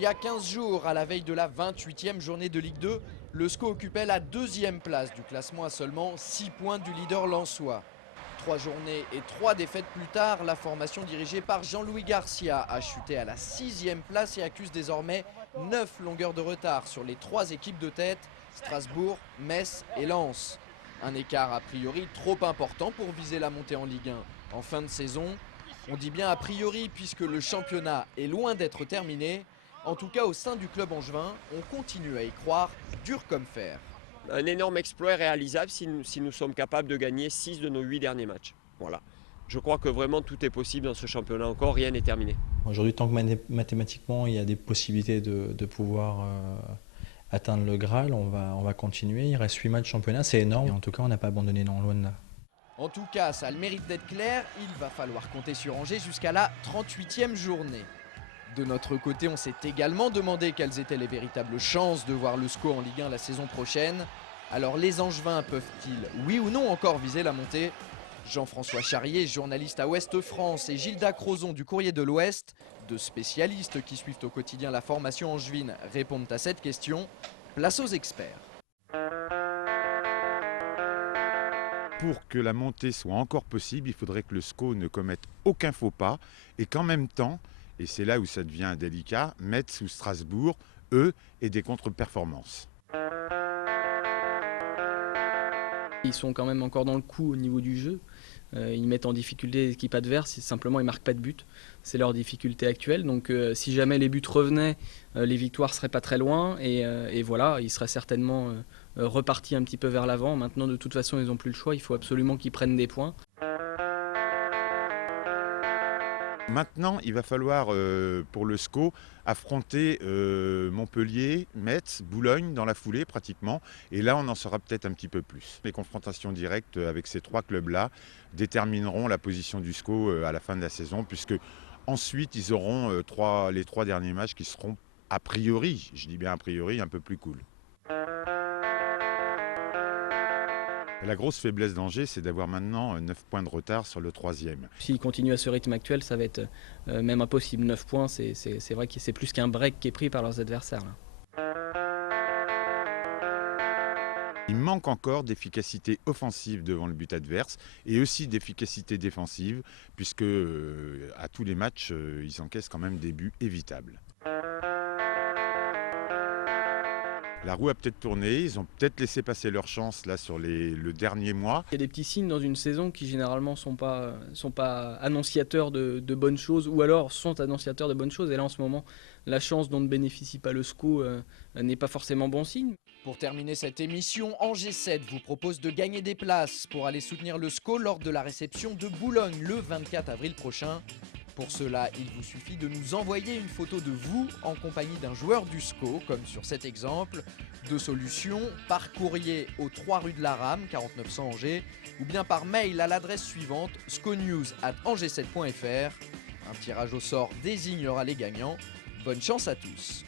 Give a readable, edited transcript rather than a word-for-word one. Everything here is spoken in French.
y a 15 jours, à la veille de la 28e journée de Ligue 2, le SCO occupait la 2e place du classement à seulement 6 points du leader lensois. 3 journées et 3 défaites plus tard, la formation dirigée par Jean-Louis Garcia a chuté à la 6e place et accuse désormais 9 longueurs de retard sur les 3 équipes de tête, Strasbourg, Metz et Lens. Un écart a priori trop important pour viser la montée en Ligue 1 en fin de saison. On dit bien a priori puisque le championnat est loin d'être terminé. En tout cas, au sein du club angevin, on continue à y croire dur comme fer. Un énorme exploit est réalisable si nous sommes capables de gagner 6 de nos 8 derniers matchs. Voilà. Je crois que vraiment tout est possible dans ce championnat encore, rien n'est terminé. Aujourd'hui, tant que mathématiquement il y a des possibilités de pouvoir atteindre le Graal, on va continuer. Il reste 8 matchs championnat, c'est énorme. Et en tout cas, on n'a pas abandonné, non, loin de là. En tout cas, ça a le mérite d'être clair, il va falloir compter sur Angers jusqu'à la 38e journée. De notre côté, on s'est également demandé quelles étaient les véritables chances de voir le SCO en Ligue 1 la saison prochaine. Alors les Angevins peuvent-ils, oui ou non, encore viser la montée? Jean-François Charrier, journaliste à Ouest France, et Gilda Crozon du Courrier de l'Ouest, deux spécialistes qui suivent au quotidien la formation angevine, répondent à cette question. Place aux experts. Pour que la montée soit encore possible, il faudrait que le SCO ne commette aucun faux pas et qu'en même temps, et c'est là où ça devient délicat, Metz ou Strasbourg, eux, aient des contre-performances. Ils sont quand même encore dans le coup au niveau du jeu. Ils mettent en difficulté les équipes adverses, simplement ils ne marquent pas de but. C'est leur difficulté actuelle. Donc si jamais les buts revenaient, les victoires ne seraient pas très loin. Et voilà, ils seraient certainement repartis un petit peu vers l'avant. Maintenant, de toute façon, ils n'ont plus le choix. Il faut absolument qu'ils prennent des points. Maintenant, il va falloir, pour le SCO, affronter Montpellier, Metz, Boulogne dans la foulée pratiquement. Et là, on en saura peut-être un petit peu plus. Les confrontations directes avec ces 3 clubs-là détermineront la position du SCO à la fin de la saison, puisque ensuite, ils auront les 3 derniers matchs qui seront a priori, je dis bien a priori, un peu plus cool. La grosse faiblesse d'Angers, c'est d'avoir maintenant 9 points de retard sur le 3e. S'ils continuent à ce rythme actuel, ça va être même impossible. 9 points, c'est vrai que c'est plus qu'un break qui est pris par leurs adversaires. Là. Il manque encore d'efficacité offensive devant le but adverse et aussi d'efficacité défensive, puisque à tous les matchs, ils encaissent quand même des buts évitables. La roue a peut-être tourné, ils ont peut-être laissé passer leur chance là sur le dernier mois. Il y a des petits signes dans une saison qui généralement sont pas annonciateurs de bonnes choses, ou alors sont annonciateurs de bonnes choses. Et là en ce moment, la chance dont ne bénéficie pas le SCO n'est pas forcément bon signe. Pour terminer cette émission, Angers 7 vous propose de gagner des places pour aller soutenir le SCO lors de la réception de Boulogne le 24 avril prochain. Pour cela, il vous suffit de nous envoyer une photo de vous en compagnie d'un joueur du SCO, comme sur cet exemple. 2 solutions, par courrier aux 3 rue de la Rame, 4900 Angers, ou bien par mail à l'adresse suivante, sconews@angers7.fr. Un tirage au sort désignera les gagnants. Bonne chance à tous.